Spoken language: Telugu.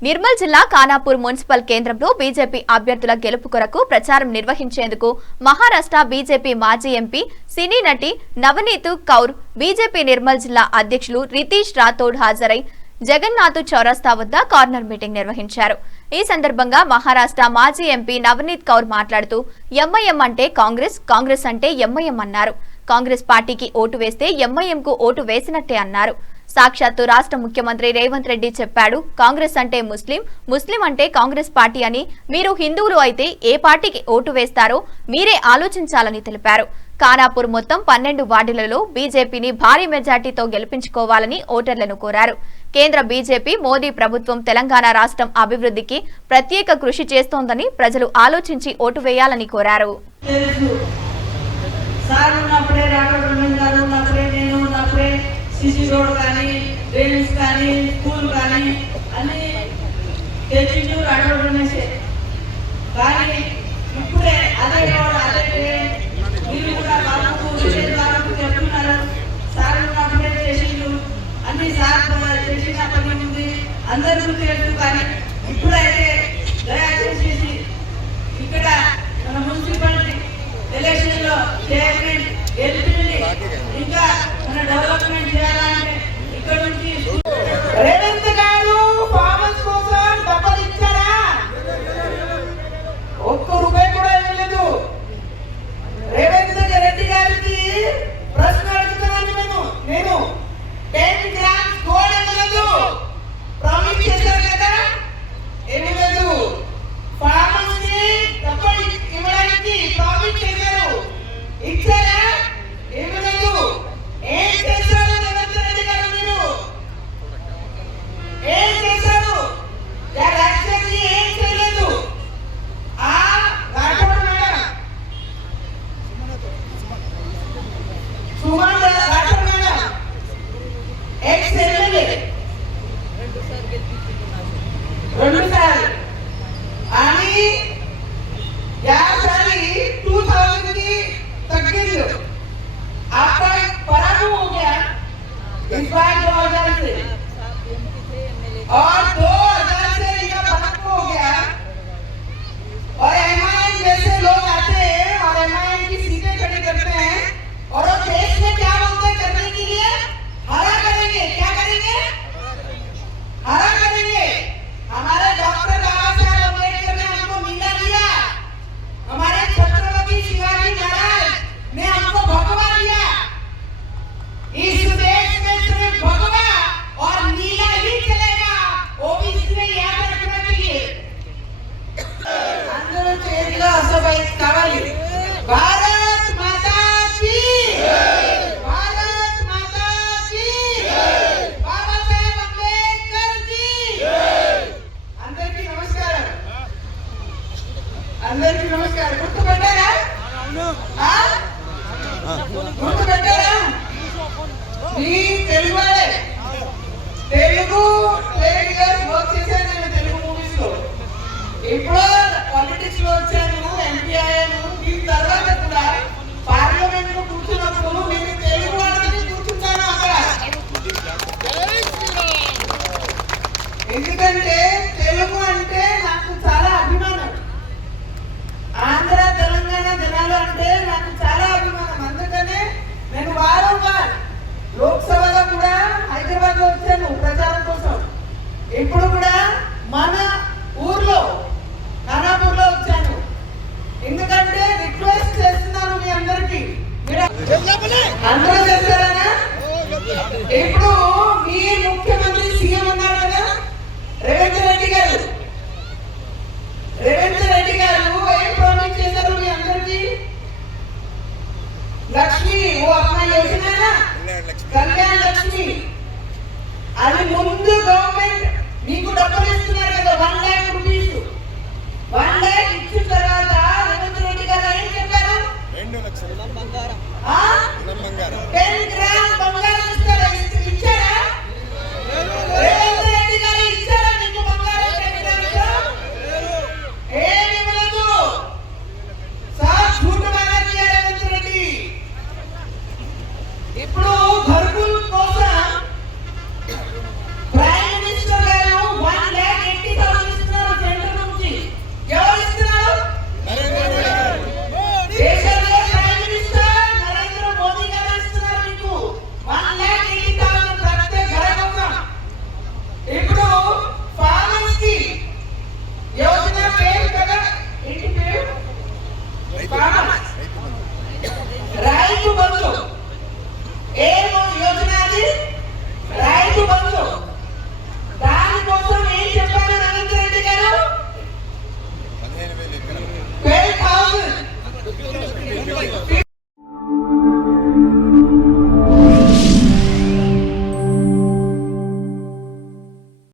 నిర్మల్ జిల్లా ఖానాపూర్ మున్సిపల్ కేంద్రంలో బీజేపీ అభ్యర్థుల గెలుపు కొరకు ప్రచారం నిర్వహించేందుకు మహారాష్ట్ర బీజేపీ మాజీ ఎంపీ సినీ నటి నవనీత్ కౌర్ బీజేపీ నిర్మల్ జిల్లా అధ్యక్షులు రితీష్ రాథోడ్ హాజరై జగన్నాథ్ చౌరస్తా వద్ద కార్నర్ మీటింగ్ నిర్వహించారు. ఈ సందర్భంగా మహారాష్ట్ర మాజీ ఎంపీ నవనీత్ కౌర్ మాట్లాడుతూ ఎంఐఎం అంటే కాంగ్రెస్ కాంగ్రెస్ అంటే ఎంఐఎం అన్నారు. కాంగ్రెస్ పార్టీకి ఓటు వేస్తే ఎంఐఎంకు ఓటు వేసినట్టే అన్నారు. సాక్షాత్తు రాష్ట్ర ముఖ్యమంత్రి రేవంత్ రెడ్డి చెప్పాడు కాంగ్రెస్ అంటే ముస్లిం ముస్లిం అంటే కాంగ్రెస్ పార్టీ అని. మీరు హిందువులు అయితే ఏ పార్టీకి ఓటు వేస్తారో మీరే ఆలోచించాలని తెలిపారు. ఖానాపూర్ మొత్తం పన్నెండు వార్డులలో బీజేపీని భారీ మెజార్టీతో గెలిపించుకోవాలని ఓటర్లను కోరారు. కేంద్ర బీజేపీ మోదీ ప్రభుత్వం తెలంగాణ రాష్ట్రం అభివృద్ధికి ప్రత్యేక కృషి చేస్తోందని ప్రజలు ఆలోచించి ఓటు వేయాలని కోరారు. సార్ ఉన్నప్పుడే రాఘవేంద్ర గారు ఉన్నప్పుడే నేను ఉన్నప్పుడే సిసి రోడ్ కానీ డ్రైన్స్ కానీ స్కూల్ కానీ అన్ని తెచ్చిండు రాఘవ రాఘవేంద్ర కానీ ఇప్పుడే అదే రోడ్ అదే మీరు కూడా బాబుకు విజయ్ బాబుకు చెప్తున్నారు. సార్ ఉన్నప్పుడే చేసిండు. అన్ని సార్ చేసినప్పటి నుండి అందరూ తెలుసు కానీ ఇప్పుడైతే 2000 से और 2000 మీ తెలుగు తెలుగు తెలుగుగా వర్క్ చేశాను నేను తెలుగు మూవీస్లో. ఇప్పుడు పాలిటిక్స్లో వచ్చాను ఎంపీ అయ్యాను దీని తర్వాత కూడా పార్లమెంట్లో కూర్చున్నప్పుడు నేను తెలుగు వాళ్ళని కూర్చుంటాను అక్కడ. ఎందుకంటే తెలుగు అంటే నాకు చాలా అభిమానం ఆంధ్ర తెలంగాణ జనాలు అంటే నాకు చాలా అభిమానం అందుకనే నేను వారం వారం లోక్సభలో కూడా హైదరాబాద్లో వచ్చాను ప్రచారం కోసం ఇప్పుడు కూడా మన ఊర్లో ఖానాపూర్లో వచ్చాను ఎందుకంటే రిక్వెస్ట్ చేస్తున్నాను మీ అందరికి మీరు అందరూ చేస్తారా ఇప్పుడు మీ ముఖ్యమంత్రి సీఎం ఉన్నారు కదా రేవంత్ రెడ్డి గారు రేవంత్ రెడ్డి గారు ఏం ప్రామిస్ చేశారు మీ అందరికి లక్ష్మి ఓ అమ్మాయి యోజన కళ్యాణ్ లక్ష్మి అది ముందు గవర్నమెంట్ మీకు డబ్బులు ఇస్తున్నారు కదా one lakh rupees one lakh ఇచ్చిన తర్వాత రేవంత్ రెడ్డి గారు ఏం చెప్పారు? రెండు లక్షలు. బంగారం like